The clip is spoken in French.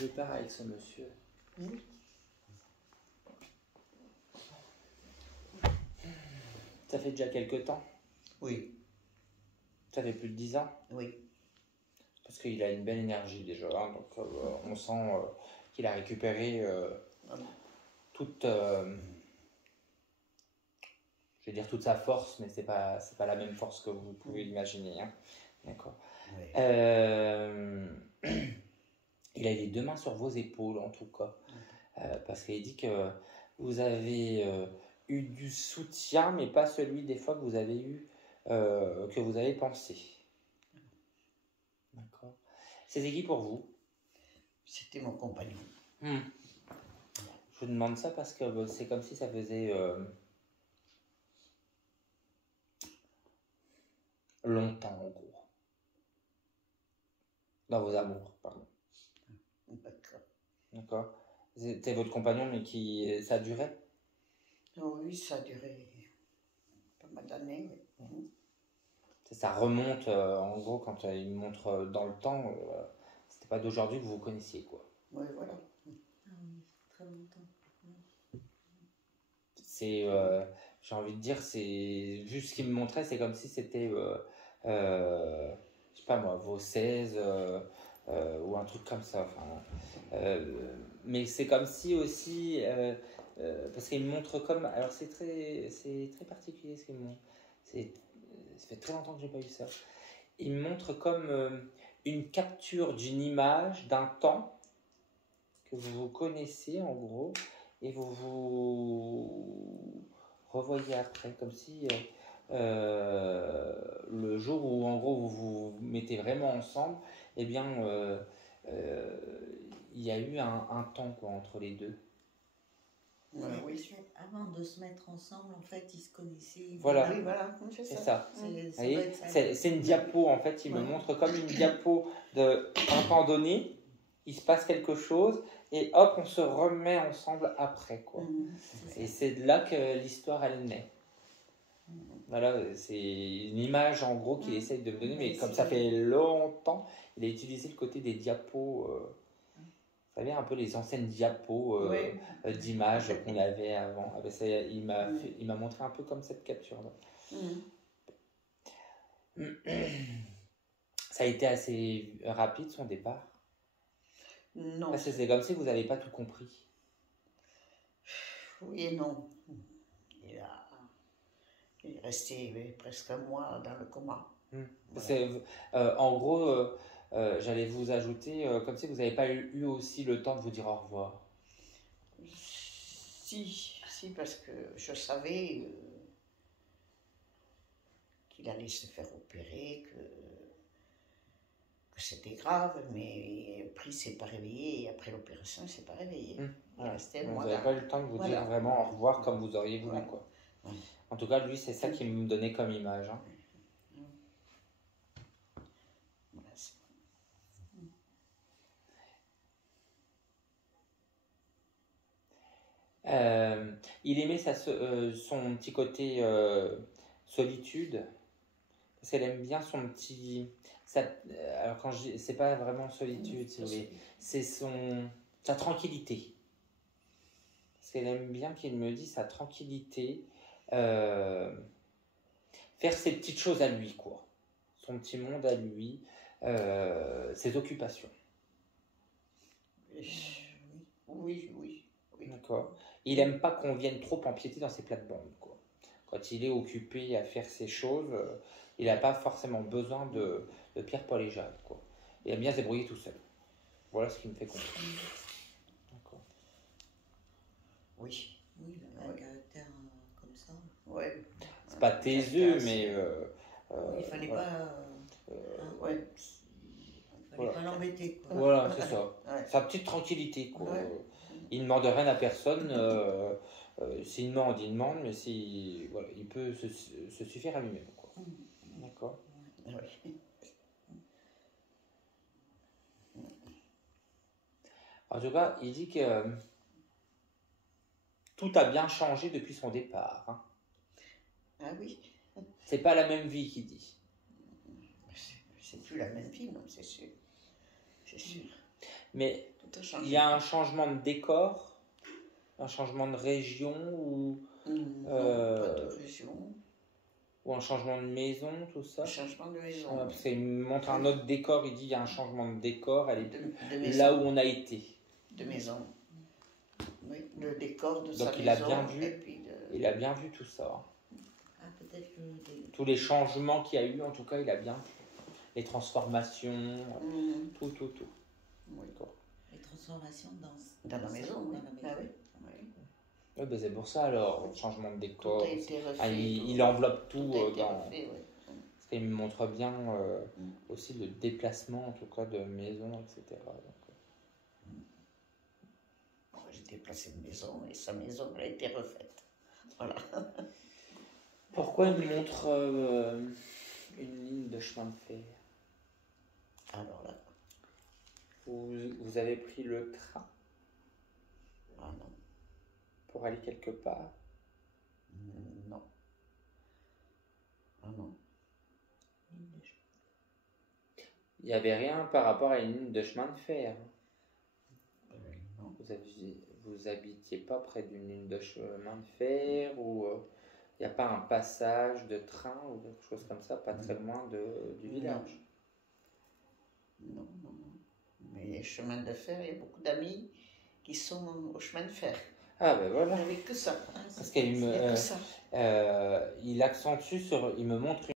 je pars avec ce monsieur. Oui. Ça fait déjà quelques temps? Oui. Ça fait plus de 10 ans? Oui. Parce qu'il a une belle énergie déjà, hein, donc on sent qu'il a récupéré toute, je vais dire toute sa force, mais c'est pas la même force que vous pouvez imaginer. Hein. D'accord. Oui. Il a les deux mains sur vos épaules en tout cas, parce qu'il dit que vous avez eu du soutien, mais pas celui des fois que vous avez eu, que vous avez pensé. D'accord. C'était qui pour vous? C'était mon compagnon. Je vous demande ça parce que c'est comme si ça faisait longtemps en gros. Dans vos amours, pardon. D'accord. D'accord. C'était votre compagnon, mais qui ça durait? Oui, ça a duré pas mal d'années. Mais... Ça remonte, en gros, quand il montre dans le temps, c'était pas d'aujourd'hui que vous vous connaissiez, quoi. Oui, voilà. Ah oui, très longtemps. C'est, j'ai envie de dire, c'est juste ce qu'il me montrait, c'est comme si c'était, je sais pas moi, vos 16 ou un truc comme ça. Enfin, mais c'est comme si aussi, parce qu'il me montre comme, alors c'est très particulier ce qu'il me montre. Ça fait très longtemps que j'ai pas eu ça. Il me montre comme une capture d'une image, d'un temps que vous connaissez en gros, et vous vous revoyez après, comme si le jour où en gros vous vous mettez vraiment ensemble, eh bien il y a eu un temps quoi, entre les deux. Oui. Avant de se mettre ensemble, en fait, ils se connaissaient. Voilà. Oui, voilà, c'est C'est ça. ça. C'est une diapo en fait, il me Ouais. montre comme une diapo d'un temps donné, il se passe quelque chose et hop, on se remet ensemble après quoi. Et c'est de là que l'histoire elle naît. Voilà, c'est une image en gros qu'il essaye de me donner, mais comme ça fait longtemps, il a utilisé le côté des diapos, vous savez, un peu les anciennes diapos d'images qu'on avait avant. Ah ben ça, il m'a montré un peu comme cette capture-là. Ça a été assez rapide son départ? Non. Parce que c'est comme si vous n'avez pas tout compris. Oui et non. Il est resté presque un mois dans le coma. Voilà. En gros, j'allais vous ajouter, comme si vous n'avez pas eu aussi le temps de vous dire au revoir. Si, parce que je savais qu'il allait se faire opérer, que c'était grave, mais après il ne s'est pas réveillé, et après l'opération il ne s'est pas réveillé. Voilà. Vous n'avez pas eu le temps de vous dire vraiment au revoir comme vous auriez voulu. Quoi. En tout cas, lui, c'est ça qu'il me donnait comme image. Hein. Il aimait son petit côté solitude, parce qu'elle aime bien son petit... alors quand je dis, c'est pas vraiment solitude, si vous voulez, c'est sa tranquillité. Parce qu'elle aime bien qu'il me dise sa tranquillité, faire ses petites choses à lui, quoi. Son petit monde à lui, ses occupations. Oui. D'accord. Il aime pas qu'on vienne trop empiéter dans ses plates-bandes, quoi. Quand il est occupé à faire ses choses, il n'a pas forcément besoin de Pierre, Paul et Jacques, quoi. Il aime bien se débrouiller tout seul. Voilà ce qui me fait comprendre. D'accord. Oui. Oui, il avait un caractère comme ça. Ouais. C'est pas taiseux, mais... il fallait pas... Il fallait pas l'embêter, quoi. Voilà, c'est ça. Sa petite tranquillité, quoi. Il ne demande rien à personne. S'il demande, il demande, mais voilà, il peut se suffire à lui-même, quoi. D'accord. Oui. En tout cas, il dit que tout a bien changé depuis son départ. Hein. Ah oui. C'est pas la même vie qu'il dit. C'est plus la même vie, non, c'est sûr. C'est sûr. Mais Tout a changé. Il y a un changement de décor, un changement de région Non, pas de région. ou un changement de maison, tout ça. Un changement de maison. Ouais, parce qu'il me montre un autre décor, il dit il y a un changement de décor, elle est De maison. là où on a été. De maison. Oui, le décor de Donc sa il a maison. bien vu. Et puis Il a bien vu tout ça. Ah, peut-être Tous les changements qu'il y a eu, en tout cas, il a bien vu. Les transformations, tout. Oui. les transformations Dans la maison, oui. Dans la maison. Ah oui. Oui. Ouais, ben c'est pour ça alors, changement de Tout décor. a été refait. Ah, il enveloppe tout, a été dans. refait, oui. Parce qu'il me montre bien aussi le déplacement, en tout cas, de maison, etc. Donc, J'ai déplacé de maison et sa maison a été refaite. Voilà. pourquoi il me montre une ligne de chemin de fer? Alors là, Vous avez pris le train ah non. pour aller quelque part? Non. Ah non. Il n'y avait rien par rapport à une ligne de chemin de fer. Non. Vous habitiez pas près d'une ligne de chemin de fer ou il n'y a pas un passage de train ou quelque chose comme ça, pas très loin du village? Non. Mais chemin de fer, il y a beaucoup d'amis qui sont au chemin de fer. Ah ben voilà. Il n'y avait que ça. Parce qu'il Il n'y a que ça. il accentue sur, il me montre